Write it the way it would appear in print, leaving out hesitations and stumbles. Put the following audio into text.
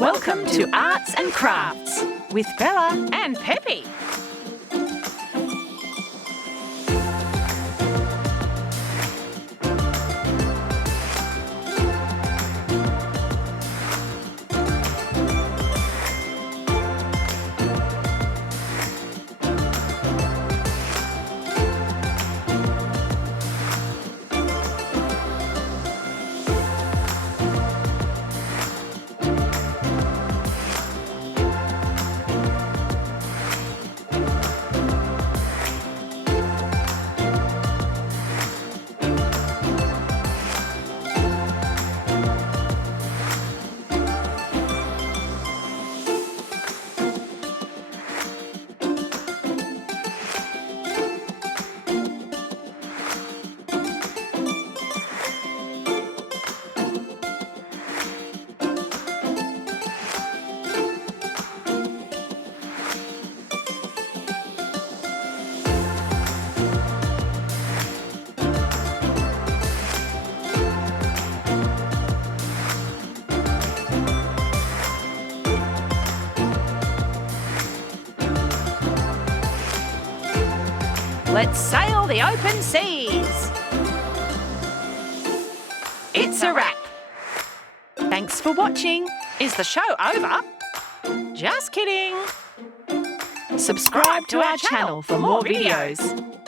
Welcome to Arts and Crafts with Bella and Peppy. Let's sail the open seas. It's a wrap. Thanks for watching. Is the show over? Just kidding. Subscribe to our channel for more videos.